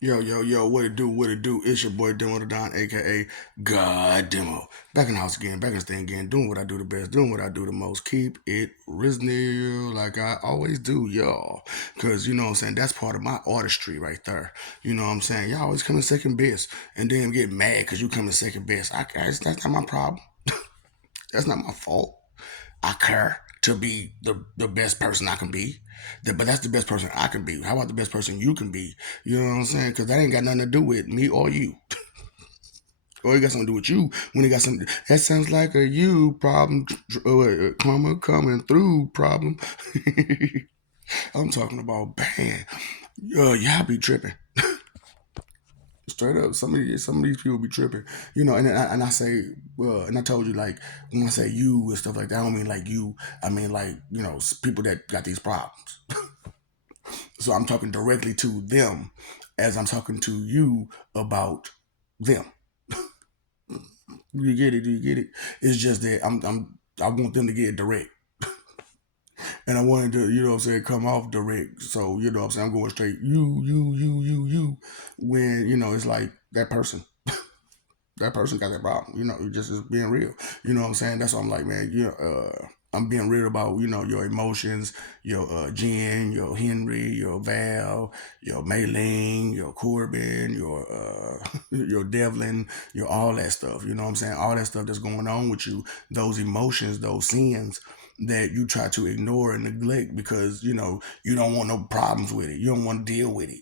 Yo, yo, yo, what it do, what it do? It's your boy Demo the Don, aka God Demo. Back in the house again, back in the thing again, doing what I do the best, doing what I do the most. Keep it original like I always do, y'all. Cause you know what I'm saying, that's part of my artistry right there. You know what I'm saying? Y'all always come in second best and then get mad because you come in second best. That's not my problem. That's not my fault. I care to be the best person I can be. But that's the best person I can be. How about the best person you can be? You know what I'm saying? Because that ain't got nothing to do with me or you. Or it got something to do with you when it got something. That sounds like a you problem, karma coming through problem. I'm talking about bang. Y'all be tripping. Straight up, some of these people be tripping, and I say, and I told you like when I say you and stuff like that, I don't mean like you. I mean like people that got these problems. So I'm talking directly to them, as I'm talking to you about them. You get it? Do you get it? It's just that I want them to get it direct, and I wanted to, what I'm saying, come off direct. So what I'm saying, I'm going straight. You. When it's like that person got that problem. It just is being real. You know what I'm saying? That's why I'm like, man, I'm being real about, your emotions, your Jen, your Henry, your Val, your Maylene, your Corbin, your your Devlin, your all that stuff. You know what I'm saying? All that stuff that's going on with you, those emotions, those sins that you try to ignore and neglect because you don't want no problems with it. You don't want to deal with it.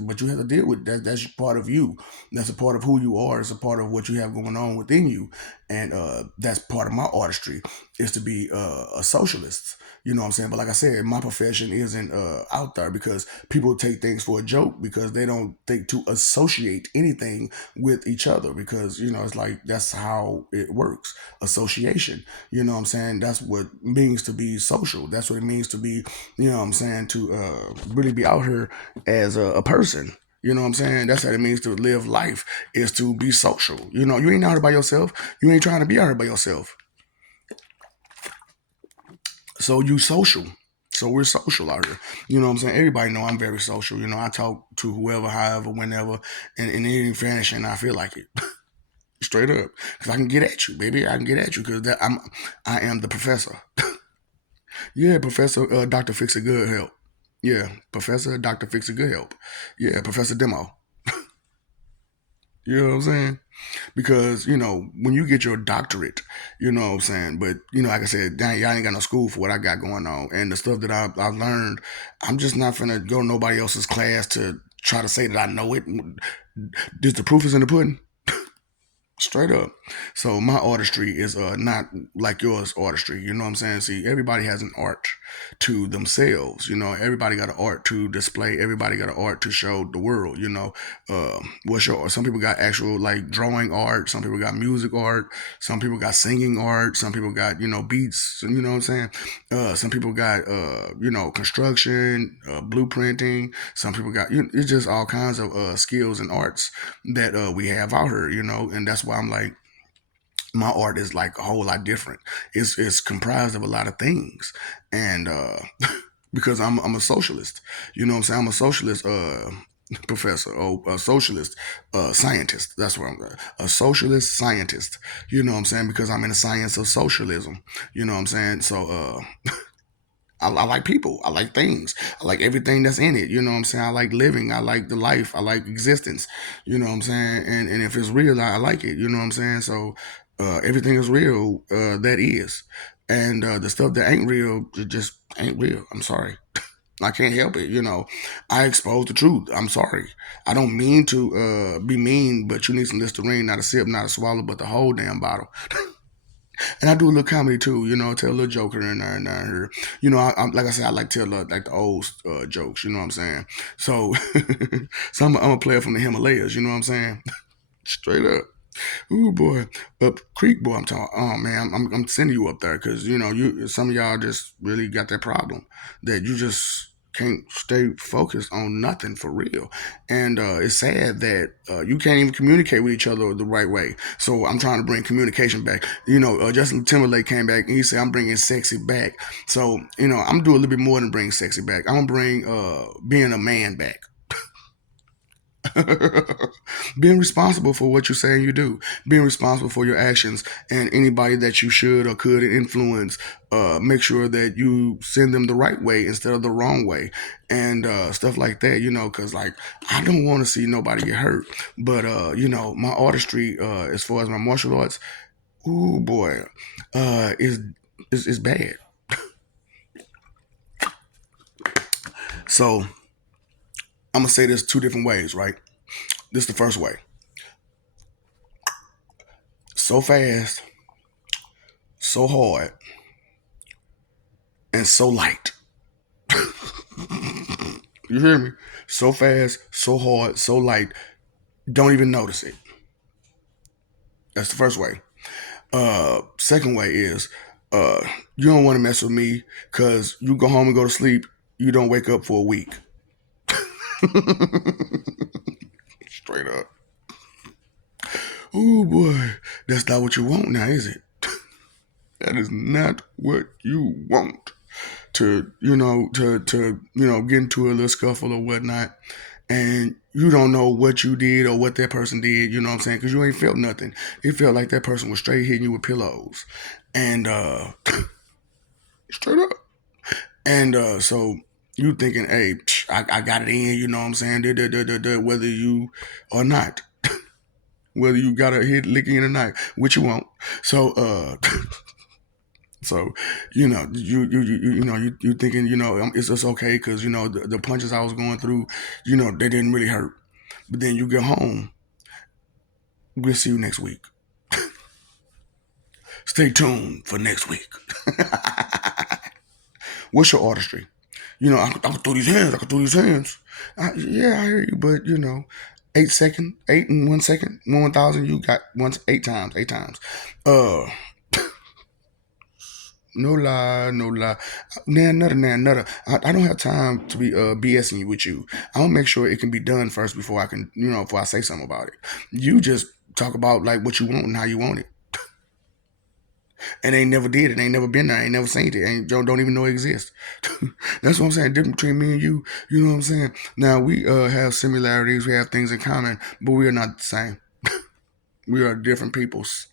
But you have to deal with it. That's part of you. That's a part of who you are. It's a part of what you have going on within you, and that's part of my artistry is to be a socialist. You know what I'm saying? But like I said, my profession isn't out there because people take things for a joke because they don't think to associate anything with each other because it's like that's how it works. Association. You know what I'm saying? That's what means to be social. That's what it means to be, what I'm saying, to really be out here as a person. You know what I'm saying? That's what it means to live life is to be social. You ain't out here by yourself. You ain't trying to be out here by yourself. So you social. So we're social out here. You know what I'm saying? Everybody know I'm very social. I talk to whoever, however, whenever, and in any fashion I feel like it. Straight up. Because I can get at you, baby. I can get at you because I am the professor. Yeah, Professor Dr. Fix a Good Help. Yeah, Professor Dr. Fix a Good Help. Yeah, Professor Demo. You know what I'm saying? Because when you get your doctorate, you know what I'm saying. But like I said, dang, y'all ain't got no school for what I got going on, and the stuff that I've learned, I'm just not finna go to nobody else's class to try to say that I know it. Just the proof is in the pudding. Straight up. So my artistry is not like yours artistry. You know what I'm saying? See, everybody has an art to themselves. Everybody got an art to display. Everybody got an art to show the world. What's your? Some people got actual like drawing art. Some people got music art. Some people got singing art. Some people got beats. You know what I'm saying? Some people got construction, blueprinting. Some people got it's just all kinds of skills and arts that we have out here. And that's why I'm like my art is like a whole lot different. It's comprised of a lot of things, and because I'm a socialist. You know what I'm saying? I'm a socialist. Professor or a socialist scientist. That's what I'm a socialist scientist. You know what I'm saying? Because I'm in the science of socialism. You know what I'm saying? So I like people. I like things. I like everything that's in it. You know what I'm saying? I like living. I like the life. I like existence. You know what I'm saying? And if it's real, I like it. You know what I'm saying? So everything is real. That is. And the stuff that ain't real, it just ain't real. I'm sorry. I can't help it. I expose the truth. I'm sorry. I don't mean to be mean, but you need some Listerine, not a sip, not a swallow, but the whole damn bottle. And I do a little comedy too, tell a little joke here and there and there. Here. I'm like I said, I like to tell like the old jokes. You know what I'm saying? So, so I'm a player from the Himalayas. You know what I'm saying? Straight up. Ooh boy, up creek boy. I'm talking. Oh man, I'm sending you up there because you some of y'all just really got that problem that you just can't stay focused on nothing for real, and it's sad that you can't even communicate with each other the right way. So I'm trying to bring communication back. Justin Timberlake came back and he said I'm bringing sexy back. So I'm doing a little bit more than bring sexy back. I'm gonna bring being a man back. Being responsible for what you say and you do, being responsible for your actions, and anybody that you should or could influence, make sure that you send them the right way instead of the wrong way, and stuff like that. Because like I don't want to see nobody get hurt, but my artistry, as far as my martial arts, ooh boy, is bad. So I'm gonna say this two different ways, right? This is the first way. So fast, so hard, and so light. You hear me? So fast, so hard, so light. Don't even notice it. That's the first way. Second way is you don't want to mess with me because you go home and go to sleep. You don't wake up for a week. Straight up. Oh boy, that's not what you want now, is it? That is not what you want. To get into a little scuffle or whatnot, and you don't know what you did or what that person did. You know what I'm saying? Because you ain't felt nothing. It felt like that person was straight hitting you with pillows, and straight up. And so you thinking, hey, I got it in. You know what I'm saying? Whether you or not, whether you got a hit licking in or not, which you won't. So So, you thinking, it's just okay because the punches I was going through, they didn't really hurt. But then you get home, we'll see you next week. Stay tuned for next week. What's your artistry? I can throw these hands. I can throw these hands. Yeah, I hear you, but 8 second, 8 in 1 second, 1,000. You got once 8 times, 8 times. Uh, No lie, no lie. Nan nutter. I don't have time to be BSing you with you. I'll make sure it can be done first before I can, before I say something about it. You just talk about like what you want and how you want it. And they never did it. Ain't never been there. Ain't never seen it. Ain't don't even know it exists. That's what I'm saying. Different between me and you. You know what I'm saying? Now we have similarities. We have things in common, but we are not the same. We are different peoples.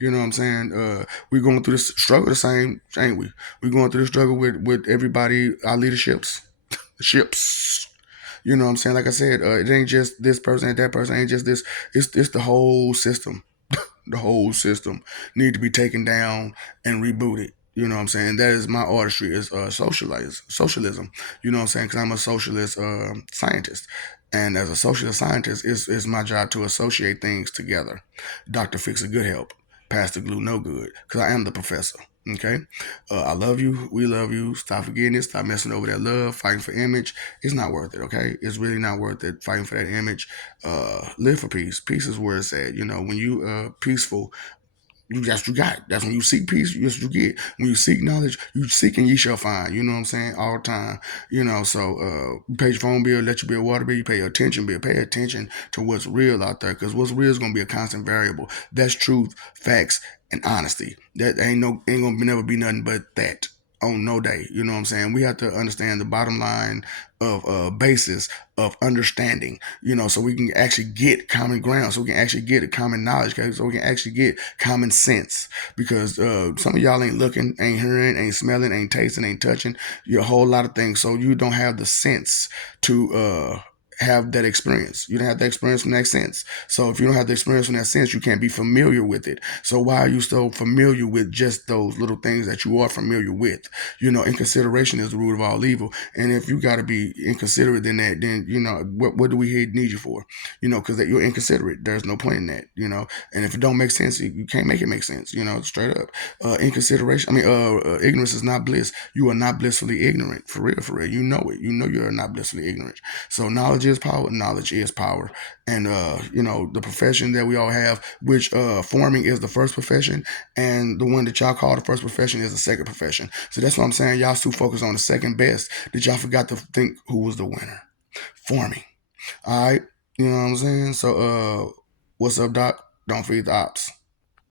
You know what I'm saying? We're going through this struggle the same, ain't we? We're going through the struggle with everybody, our leaderships, ships. You know what I'm saying? Like I said, it ain't just this person and that person. It ain't just this. It's the whole system. The whole system need to be taken down and rebooted. You know what I'm saying? That is my artistry is socialism. You know what I'm saying? Because I'm a socialist scientist. And as a socialist scientist, it's my job to associate things together. Dr. Fix a good help. Pastor Glue no good. Because I am the professor. Okay? I love you. We love you. Stop forgetting it. Stop messing over that love. Fighting for image. It's not worth it. Okay? It's really not worth it fighting for that image. Live for peace. Peace is where it's at. When you peaceful, that's what you got. That's when you seek peace, that's what you get. When you seek knowledge, you seek and ye shall find. You know what I'm saying? All the time. So you pay your phone bill, let your bill, water bill, you pay your attention bill. Pay attention to what's real out there, because what's real is gonna be a constant variable. That's truth, facts, and honesty. That ain't gonna never be nothing but that on no day. You know what I'm saying? We have to understand the bottom line of basis of understanding, so we can actually get common ground, so we can actually get a common knowledge, so we can actually get common sense. Because some of y'all ain't looking, ain't hearing, ain't smelling, ain't tasting, ain't touching, a whole lot of things. So you don't have the sense to have that experience. You don't have the experience from that sense. So if you don't have the experience from that sense, you can't be familiar with it. So why are you so familiar with just those little things that you are familiar with? Inconsideration is the root of all evil. And if you got to be inconsiderate in that, then what do we need you for? Because that you're inconsiderate. There's no point in that. And if it don't make sense, you can't make it make sense. Straight up. Inconsideration. Ignorance is not bliss. You are not blissfully ignorant. For real, for real. You know it. You know you're not blissfully ignorant. So knowledge is power. Knowledge is power. And the profession that we all have, which forming is the first profession, and the one that y'all call the first profession is the second profession. So that's what I'm saying. Y'all too focused on the second best that y'all forgot to think who was the winner. Forming. All right. You know what I'm saying? So what's up, Doc? Don't feed the ops.